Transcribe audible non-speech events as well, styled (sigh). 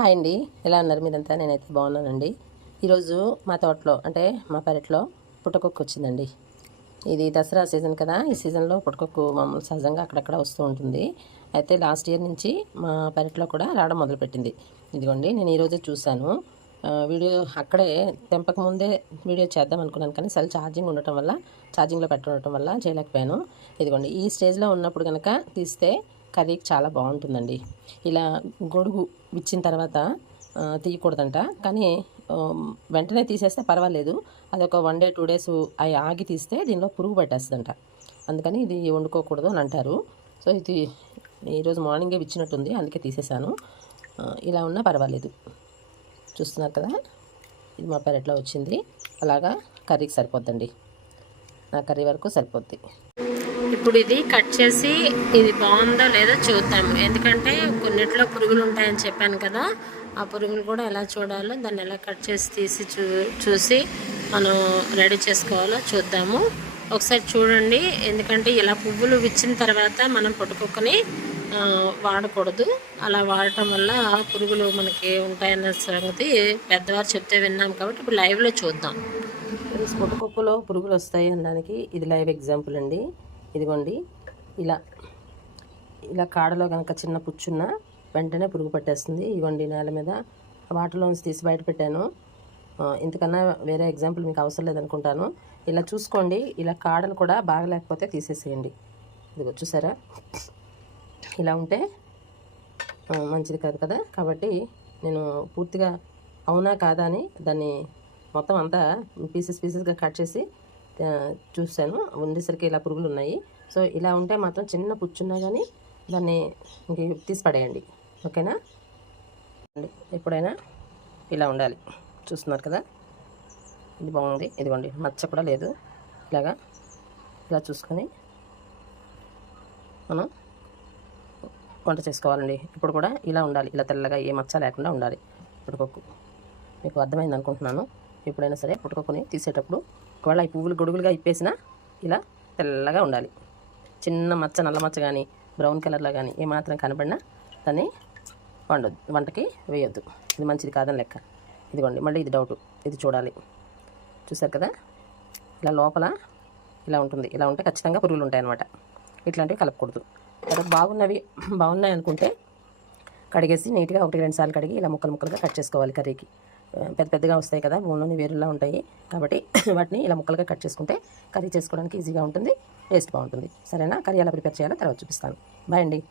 Hi అండి. ఎలా ఉన్నారు మీరంతా? నేనైతే బాగున్నానండి. ఈరోజు మా తోటలో అంటే మా పెరట్లో పుట్టకొక్కు వచ్చిందండి. ఇది దసరా సీజన్ కదా ఈ సీజన్లో పుట్టకొక్కు మామూలు సహజంగా అక్కడక్కడ వస్తూ ఉంటుంది. అయితే లాస్ట్ ఇయర్ నుంచి మా పెరట్లో కూడా రావడం మొదలుపెట్టింది. ఇదిగోండి నేను ఈరోజే చూశాను. వీడియో అక్కడే తెంపక ముందే వీడియో చేద్దాం అనుకున్నాను కానీ సెల్ ఛార్జింగ్ ఉండటం వల్ల ఛార్జింగ్లో పెట్టడం వల్ల చేయలేకపోయాను. ఇదిగోండి ఈ స్టేజ్లో ఉన్నప్పుడు కనుక తీస్తే కర్రీకి చాలా బాగుంటుందండి. ఇలా గొడుగు విచ్చిన తర్వాత తీయకూడదంట. కానీ వెంటనే తీసేస్తే పర్వాలేదు. అదొక వన్ డే టూ డేస్ అవి ఆగి తీస్తే దీనిలో పురుగు పట్టేస్తుందంట. అందుకని ఇది వండుకోకూడదు అని అంటారు. సో ఇది ఈరోజు మార్నింగే విచ్చినట్టుంది. అందుకే తీసేశాను ఇలా ఉన్నా పర్వాలేదు. చూస్తున్నారు కదా? ఇది మా పెరట్లో వచ్చింది. అలాగా కర్రీకి సరిపోద్దండి. నా కర్రీ వరకు సరిపోద్ది. ఇప్పుడు ఇది కట్ చేసి ఇది బాగుందో లేదో చూద్దాము ఎందుకంటే కొన్నిట్లో పురుగులు ఉంటాయని చెప్పాను కదా ఆ పురుగులు కూడా ఎలా చూడాలో దాన్ని ఎలా కట్ చేసి తీసి చూ చూసి మనం రెడీ చేసుకోవాలో చూద్దాము. ఒకసారి చూడండి ఎందుకంటే ఇలా పువ్వులు విచ్చిన తర్వాత మనం పట్టుకొక్కని వాడకూడదు. అలా వాడటం వల్ల పురుగులు మనకి ఉంటాయన్న సంగతి పెద్దవారు చెప్తే విన్నాం కాబట్టి ఇప్పుడు లైవ్లో చూద్దాం. పుట్టకొక్కులో పురుగులు వస్తాయి అనడానికి ఇది లైవ్ ఎగ్జాంపుల్ అండి. ఇదిగోండి ఇలా ఇలా కాడలో కనుక చిన్న పుచ్చున్న వెంటనే పురుగు పట్టేస్తుంది. ఇదిగోండి నేల మీద వాటర్లోంచి తీసి బయట పెట్టాను. ఇంతకన్నా వేరే ఎగ్జాంపుల్ మీకు అవసరం లేదనుకుంటాను. ఇలా చూసుకోండి ఇలా కాడలు కూడా బాగలేకపోతే తీసేసేయండి. ఇదిగో చూసారా? ఇలా ఉంటే మంచిది కాదు కదా? కాబట్టి నేను పూర్తిగా అవునా కాదా అని దాన్ని మొత్తం అంతా పీసెస్ పీసెస్గా కట్ చేసి చూశాను. ఉండేసరికి ఇలా పురుగులు ఉన్నాయి. సో ఇలా ఉంటే మాత్రం చిన్న పుచ్చున్నా కానీ దాన్ని ఇంక తీసి పడేయండి. ఓకేనా? ఎప్పుడైనా ఇలా ఉండాలి. చూస్తున్నారు కదా? ఇది బాగుంది. ఇదిగోండి. మచ్చ కూడా లేదు. ఇలాగా ఇలా చూసుకొని మనం వంట చేసుకోవాలండి. ఇప్పుడు కూడా ఇలా ఉండాలి. ఇలా తెల్లగా ఏ మచ్చ లేకుండా ఉండాలి. పుట్టుకొక్కు మీకు అర్థమైంది అనుకుంటున్నాను. ఎప్పుడైనా సరే పుట్టుకొక్కుని తీసేటప్పుడు ఒకవేళ ఈ పువ్వులు గొడుగులుగా ఇప్పేసినా ఇలా తెల్లగా ఉండాలి. చిన్న మచ్చ నల్ల మచ్చ కానీ బ్రౌన్ కలర్లో కానీ ఏమాత్రం కనబడినా దాన్ని వండొద్దు. వంటకి వేయొద్దు. ఇది మంచిది కాదని లెక్క. ఇదిగోండి మళ్ళీ ఇది డౌట్ ఇది చూడాలి. చూసారు కదా? ఇలా లోపల ఇలా ఉంటుంది. ఇలా ఉంటే ఖచ్చితంగా పురుగులు ఉంటాయి అన్నమాట. ఇట్లాంటివి కలపకూడదు. తర్వాత బాగున్నవి బాగున్నాయి అనుకుంటే కడిగేసి నీట్గా ఒకటి రెండు సార్లు కడిగి ఇలా ముక్కలు ముక్కలుగా కట్ చేసుకోవాలి కర్రీకి. పెద్ద పెద్దగా వస్తాయి కదా బోన్లోని వేరులా ఉంటాయి. కాబట్టి (coughs) వాటిని ఇలా ముక్కలుగా కట్ చేసుకుంటే కర్రీ చేసుకోవడానికి ఈజీగా ఉంటుంది టేస్ట్ బాగుంటుంది. సరేనా? కర్రీ ఎలా ప్రిపేర్ చేయాలో తర్వాత చూపిస్తాను. బాయ్ అండి.